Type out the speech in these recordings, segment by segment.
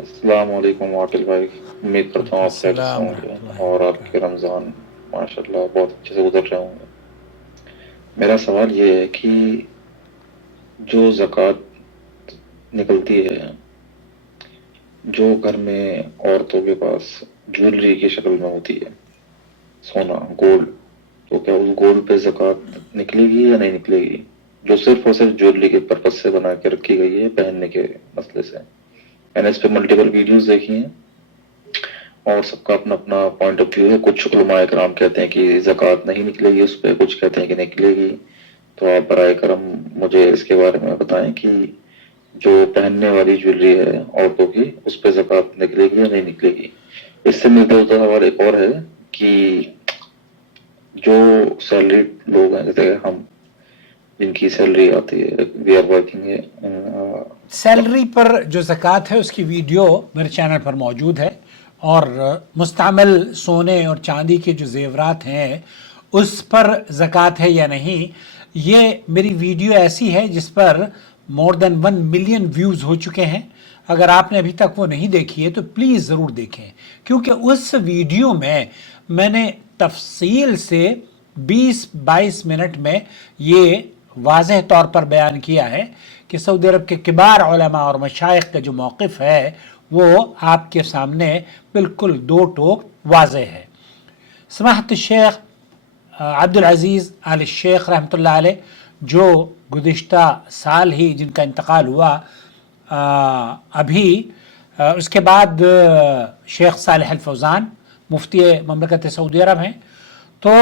السلام علیکم عاقل بھائی، امید کرتا ہوں آپ خیریت سے السلام ہوں گے ورحمۃ اللہ اور آپ کے وبرکاتہ۔ رمضان ماشاءاللہ بہت اچھے سے گزر رہے ہوں گے۔ میرا سوال یہ ہے کہ جو زکوٰۃ نکلتی ہے، جو گھر میں عورتوں کے پاس جویلری کی شکل میں ہوتی ہے، سونا گولڈ، تو کیا اس گولڈ پہ زکوٰۃ نکلے گی یا نہیں نکلے گی؟ جو صرف اور صرف جویلری کے پرپز سے بنا کے رکھی گئی ہے پہننے کے مسئلے سے۔ میں نے اس پہ ملٹیپل ویڈیوز دیکھی ہیں اور سب کا اپنا اپنا پوائنٹ آف ویو ہے۔ کچھ علماء کرام کہتے ہیں کہ زکوٰۃ نہیں نکلے گی اس پہ، کچھ کہتے ہیں کہ نکلے گی۔ تو آپ برائے کرم مجھے اس کے بارے میں بتائیں کہ جو پہننے والی جویلری ہے عورتوں کی، اس پہ زکوٰۃ نکلے گی یا نہیں نکلے گی؟ اس سے ملتا جلتا سوال ایک اور ہے کہ جو سیلریڈ لوگ ہیں، جیسے ہم جن کی سیلری آتی ہے، وی آر ورکنگ ہے، سیلری پر جو زکوٰۃ ہے اس کی ویڈیو میرے چینل پر موجود ہے، اور مستعمل سونے اور چاندی کے جو زیورات ہیں اس پر زکوٰۃ ہے یا نہیں، یہ میری ویڈیو ایسی ہے جس پر مور دین 1 ملین ویوز ہو چکے ہیں۔ اگر آپ نے ابھی تک وہ نہیں دیکھی ہے تو پلیز ضرور دیکھیں، کیونکہ اس ویڈیو میں نے تفصیل سے 20-22 منٹ میں یہ واضح طور پر بیان کیا ہے کہ سعودی عرب کے کبار علماء اور مشائخ کا جو موقف ہے وہ آپ کے سامنے بالکل دو ٹوک واضح ہے۔ سماحت الشیخ عبد العزیز آل الشیخ رحمۃ اللہ علیہ، جو گزشتہ سال ہی جن کا انتقال ہوا، ابھی اس کے بعد شیخ صالح الفوزان مفتی مملکت سعودی عرب ہیں، تو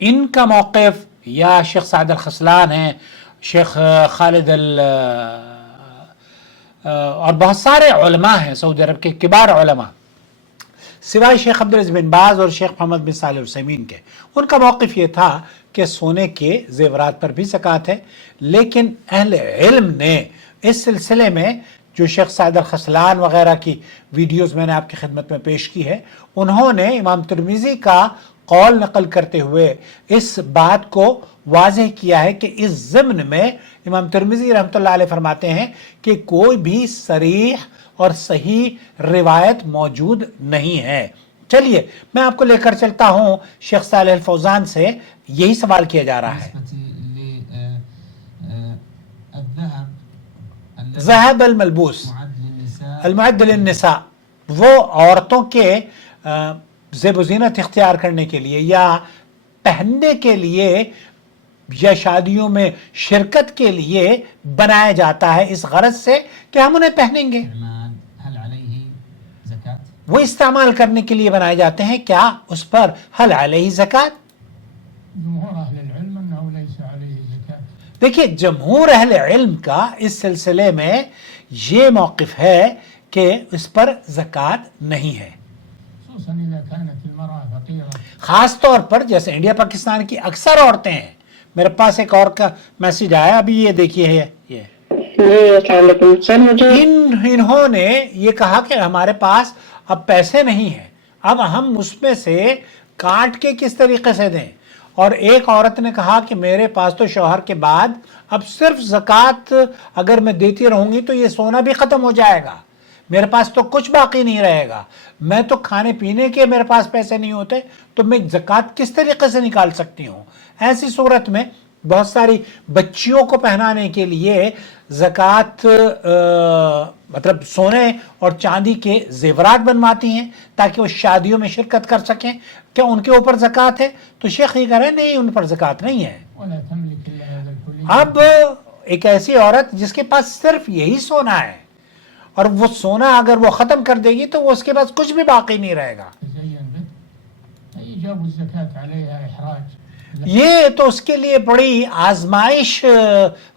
ان کا موقف، یا شیخ سعد الخسلان ہیں، شیخ خالد اور بہت سارے علماء ہیں سعودی عرب کے کبار علماء، سوائے شیخ عبدالعزیز بن باز اور شیخ محمد بن صالح العثیمین کے، ان کا موقف یہ تھا کہ سونے کے زیورات پر بھی زکوٰۃ ہے۔ لیکن اہل علم نے اس سلسلے میں جو شیخ سعد الخسلان وغیرہ کی ویڈیوز میں نے آپ کی خدمت میں پیش کی ہے، انہوں نے امام ترمذی کا قول نقل کرتے ہوئے اس بات کو واضح کیا ہے کہ اس ضمن میں امام ترمذی رحمۃ اللہ علیہ فرماتے ہیں کہ کوئی بھی صریح اور صحیح روایت موجود نہیں ہے۔ چلیے میں آپ کو لے کر چلتا ہوں شیخ صالح الفوزان سے، یہی سوال کیا جا رہا ہے۔ ذهب الملبوس المعد للنساء، وہ عورتوں کے زیب و زینت اختیار کرنے کے لیے یا پہننے کے لیے یا شادیوں میں شرکت کے لیے بنایا جاتا ہے اس غرض سے کہ ہم انہیں پہنیں گے، وہ استعمال کرنے کے لیے بنائے جاتے ہیں، کیا اس پر حل علیہ زکوٰۃ؟ دیکھیے جمہور اہل علم کا اس سلسلے میں یہ موقف ہے کہ اس پر زکوٰۃ نہیں ہے، خاص طور پر جیسے انڈیا پاکستان کی اکثر عورتیں ہیں۔ میرے پاس ایک اور کا میسیج آیا ابھی، یہ دیکھیے یہ السلام علیکم سر، مجھے انہوں نے یہ کہا کہ ہمارے پاس اب پیسے نہیں ہیں، اب ہم اس میں سے کاٹ کے کس طریقے سے دیں، اور ایک عورت نے کہا کہ میرے پاس تو شوہر کے بعد اب صرف زکوٰۃ اگر میں دیتی رہوں گی تو یہ سونا بھی ختم ہو جائے گا، میرے پاس تو کچھ باقی نہیں رہے گا، میں تو کھانے پینے کے میرے پاس پیسے نہیں ہوتے، تو میں زکوٰۃ کس طریقے سے نکال سکتی ہوں؟ ایسی صورت میں بہت ساری بچیوں کو پہنانے کے لیے زکوٰۃ مطلب سونے اور چاندی کے زیورات بنواتی ہیں تاکہ وہ شادیوں میں شرکت کر سکیں، کیا ان کے اوپر زکوٰۃ ہے؟ تو شیخ یہ کہہ رہے ہیں نہیں، ان پر زکوٰۃ نہیں ہے۔ اب ایک ایسی عورت جس کے پاس صرف یہی سونا ہے اور وہ سونا اگر وہ ختم کر دے گی تو وہ اس کے پاس کچھ بھی باقی نہیں رہے گا، یہ تو اس کے لیے بڑی آزمائش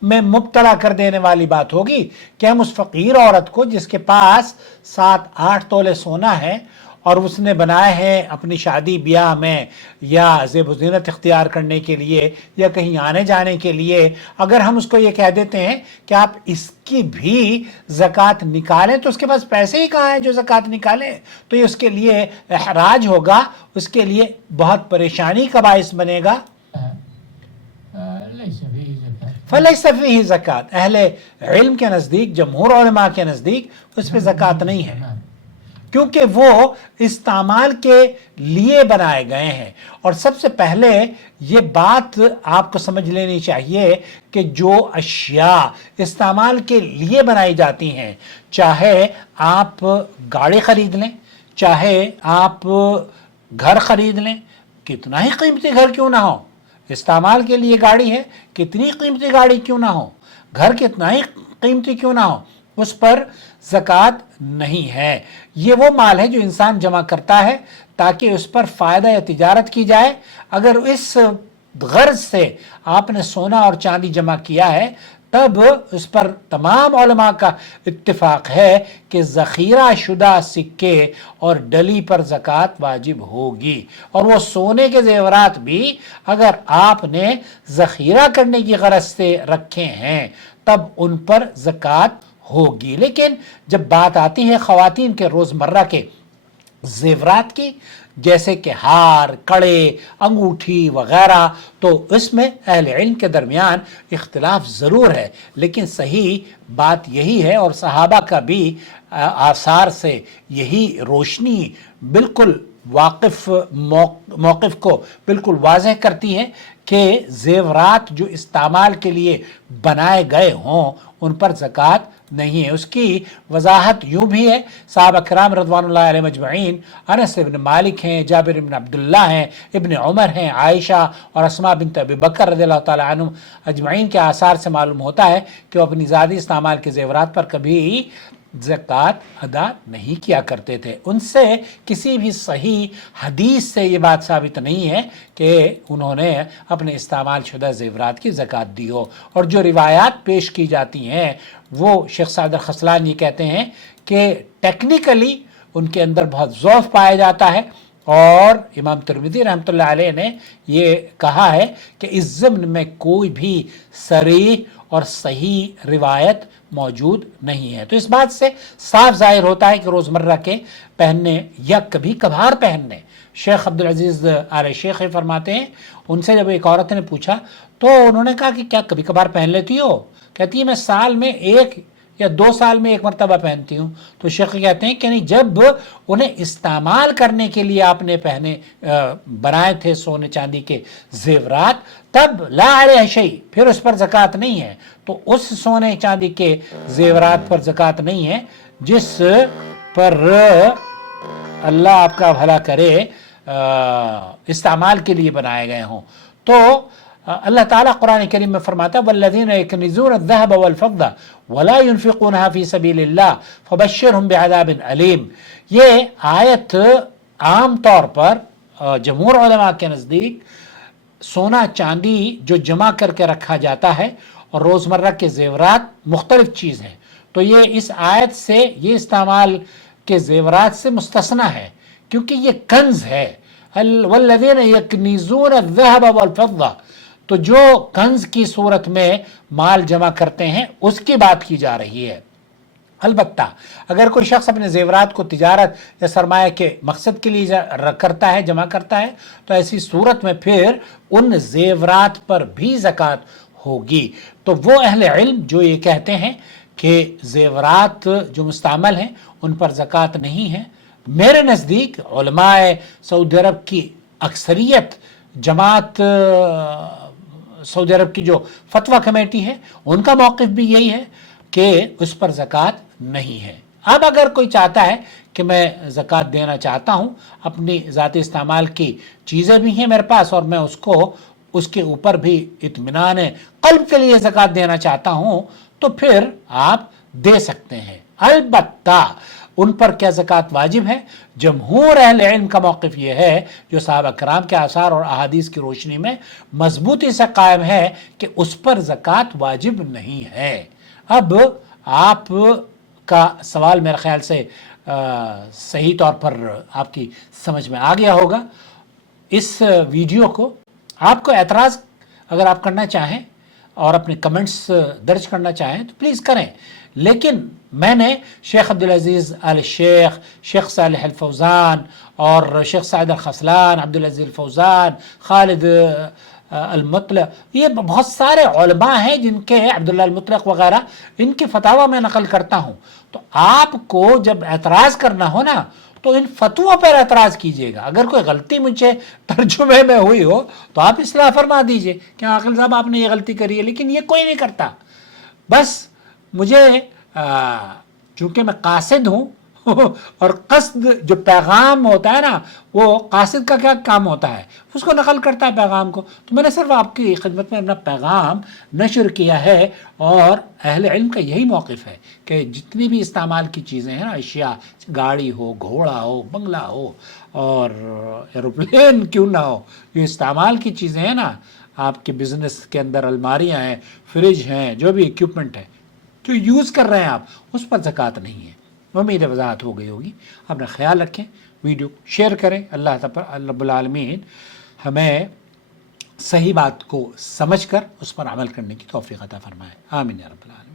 میں مبتلا کر دینے والی بات ہوگی کہ ہم اس فقیر عورت کو جس کے پاس 7-8 تولے سونا ہے اور اس نے بنائے ہیں اپنی شادی بیاہ میں یا زیب و زینت اختیار کرنے کے لیے یا کہیں آنے جانے کے لیے، اگر ہم اس کو یہ کہہ دیتے ہیں کہ آپ اس کی بھی زکوٰۃ نکالیں تو اس کے پاس پیسے ہی کہاں ہیں جو زکوٰۃ نکالیں، تو یہ اس کے لیے احراج ہوگا، اس کے لیے بہت پریشانی کا باعث بنے گا۔ فلیس فیہ زکات، اہل علم کے نزدیک، جمہور علماء کے نزدیک اس پہ زکات نہیں ہے، کیونکہ وہ استعمال کے لیے بنائے گئے ہیں۔ اور سب سے پہلے یہ بات آپ کو سمجھ لینی چاہیے کہ جو اشیاء استعمال کے لیے بنائی جاتی ہیں، چاہے آپ گاڑی خرید لیں، چاہے آپ گھر خرید لیں، کتنا ہی قیمتی گھر کیوں نہ ہو، استعمال کے لیے گاڑی ہے، کتنی قیمتی گاڑی کیوں نہ ہو، گھر کتنا ہی قیمتی کیوں نہ ہو، اس پر زکوٰۃ نہیں ہے۔ یہ وہ مال ہے جو انسان جمع کرتا ہے تاکہ اس پر فائدہ یا تجارت کی جائے۔ اگر اس غرض سے آپ نے سونا اور چاندی جمع کیا ہے تب اس پر تمام علماء کا اتفاق ہے کہ ذخیرہ شدہ سکے اور ڈلی پر زکوٰۃ واجب ہوگی، اور وہ سونے کے زیورات بھی اگر آپ نے ذخیرہ کرنے کی غرض سے رکھے ہیں تب ان پر زکوٰۃ ہوگی۔ لیکن جب بات آتی ہے خواتین کے روزمرہ کے زیورات کی، جیسے کہ ہار، کڑے، انگوٹھی وغیرہ، تو اس میں اہل علم کے درمیان اختلاف ضرور ہے، لیکن صحیح بات یہی ہے، اور صحابہ کا بھی آثار سے یہی روشنی بالکل موقف کو بالکل واضح کرتی ہے کہ زیورات جو استعمال کے لیے بنائے گئے ہوں ان پر زکوٰۃ نہیں ہے۔ اس کی وضاحت یوں بھی ہے، صحابہ کرام رضوان اللہ علیہ مجمعین، انس ابن مالک ہیں، جابر ابن عبداللہ ہیں، ابن عمر ہیں، عائشہ اور اسماء بنت ابی بکر رضی اللہ تعالیٰ عنہ اجمعین کے آثار سے معلوم ہوتا ہے کہ وہ اپنی ذاتی استعمال کے زیورات پر کبھی زکوٰۃ ادا نہیں کیا کرتے تھے۔ ان سے کسی بھی صحیح حدیث سے یہ بات ثابت نہیں ہے کہ انہوں نے اپنے استعمال شدہ زیورات کی زکوٰۃ دی ہو۔ اور جو روایات پیش کی جاتی ہیں وہ شیخ سعد الخسلان یہ کہتے ہیں کہ ٹیکنیکلی ان کے اندر بہت ضعف پایا جاتا ہے، اور امام ترمذی رحمۃ اللہ علیہ نے یہ کہا ہے کہ اس ضمن میں کوئی بھی صریح اور صحیح روایت موجود نہیں ہے۔ تو اس بات سے صاف ظاہر ہوتا ہے کہ روزمرہ کے پہننے یا کبھی کبھار پہننے، شیخ عبدالعزیز آل شیخ فرماتے ہیں، ان سے جب ایک عورت نے پوچھا تو انہوں نے کہا کہ کیا کبھی کبھار پہن لیتی ہو؟ کہتی ہے میں سال میں 1 یا 2 سال میں 1 مرتبہ پہنتی ہوں۔ تو شیخ کہتے ہیں کہ نہیں، جب انہیں استعمال کرنے کے لیے آپ نے بنائے تھے سونے چاندی کے زیورات، تب لا علیہ شیء، پھر اس پر زکوٰۃ نہیں ہے۔ تو اس سونے چاندی کے زیورات پر زکوٰۃ نہیں ہے جس پر اللہ آپ کا بھلا کرے استعمال کے لیے بنائے گئے ہوں۔ تو اللہ تعالیٰ قرآن کریم میں فرماتا ہے وَالَّذِينَ يَكْنِزُونَ الذَّهَبَ وَالْفِضَّةَ وَلَا يُنْفِقُونَهَا فِي سَبِيلِ اللَّهِ فَبَشِّرْهُم بِعَذَابٍ أَلِيمٍ۔ یہ آیت عام طور پر جمہور علماء کے نزدیک سونا چاندی جو جمع کر کے رکھا جاتا ہے اور روزمرہ کے زیورات مختلف چیز ہیں، تو یہ اس آیت سے یہ استعمال کے زیورات سے مستثنی ہے، کیونکہ یہ کنز ہے۔ وَالَّذِينَ يَكْنِزُونَ الذَّهَبَ وَالْفِضَّةَ، تو جو کنز کی صورت میں مال جمع کرتے ہیں اس کی بات کی جا رہی ہے۔ البتہ اگر کوئی شخص اپنے زیورات کو تجارت یا سرمایہ کے مقصد کے لیے کرتا ہے، جمع کرتا ہے، تو ایسی صورت میں پھر ان زیورات پر بھی زکوٰۃ ہوگی۔ تو وہ اہل علم جو یہ کہتے ہیں کہ زیورات جو مستعمل ہیں ان پر زکوٰۃ نہیں ہے، میرے نزدیک علماء سعودی عرب کی اکثریت، جماعت سعودی عرب کی جو فتویٰ کمیٹی ہے ان کا موقف بھی یہی ہے کہ اس پر زکوٰۃ نہیں ہے۔ اب اگر کوئی چاہتا ہے کہ میں زکوٰۃ دینا چاہتا ہوں، اپنی ذاتی استعمال کی چیزیں بھی ہیں میرے پاس اور میں اس کے اوپر بھی اطمینان قلب کے لیے زکوٰۃ دینا چاہتا ہوں، تو پھر آپ دے سکتے ہیں۔ البتہ ان پر کیا زکوٰۃ واجب ہے؟ جمہور اہل علم کا موقف یہ ہے، جو صحابہ کرام کے آثار اور احادیث کی روشنی میں مضبوطی سے قائم ہے، کہ اس پر زکوٰۃ واجب نہیں ہے۔ اب آپ کا سوال میرے خیال سے صحیح طور پر آپ کی سمجھ میں آ گیا ہوگا۔ اس ویڈیو کو آپ کو اعتراض اگر آپ کرنا چاہیں اور اپنے کمنٹس درج کرنا چاہیں تو پلیز کریں، لیکن میں نے شیخ عبدالعزیز آل شیخ، شیخ صالح الفوزان اور شیخ سعد الخسلان، عبدالعزیز الفوزان، خالد المطلق، یہ بہت سارے علماء ہیں جن کے عبداللہ المطلق وغیرہ ان کی فتاویٰ میں نقل کرتا ہوں. تو آپ کو جب اعتراض کرنا ہو نا تو ان فتووں پر اعتراض کیجئے گا. اگر کوئی غلطی مجھے ترجمے میں ہوئی ہو تو آپ اصلاح فرما دیجئے کہ عاقل صاحب آپ نے یہ غلطی کری ہے، لیکن یہ کوئی نہیں کرتا. بس مجھے چونکہ میں قاصد ہوں اور قصد جو پیغام ہوتا ہے نا، وہ قاصد کا کیا کام ہوتا ہے، اس کو نقل کرتا ہے پیغام کو. تو میں نے صرف آپ کی خدمت میں اپنا پیغام نشر کیا ہے، اور اہل علم کا یہی موقف ہے کہ جتنی بھی استعمال کی چیزیں ہیں نا، اشیاء، گاڑی ہو، گھوڑا ہو، بنگلہ ہو، اور ایروپلین کیوں نہ ہو، جو استعمال کی چیزیں ہیں نا، آپ کے بزنس کے اندر الماریاں ہیں، فریج ہیں، جو بھی ایکوپمنٹ ہے جو یوز کر رہے ہیں آپ، اس پر زکوٰۃ نہیں ہے. امید وضاحت ہو گئی ہوگی. اپنا خیال رکھیں، ویڈیو شیئر کریں. اللہ رب العالمین ہمیں صحیح بات کو سمجھ کر اس پر عمل کرنے کی توفیق عطا فرمائے. آمین یا رب العالمین.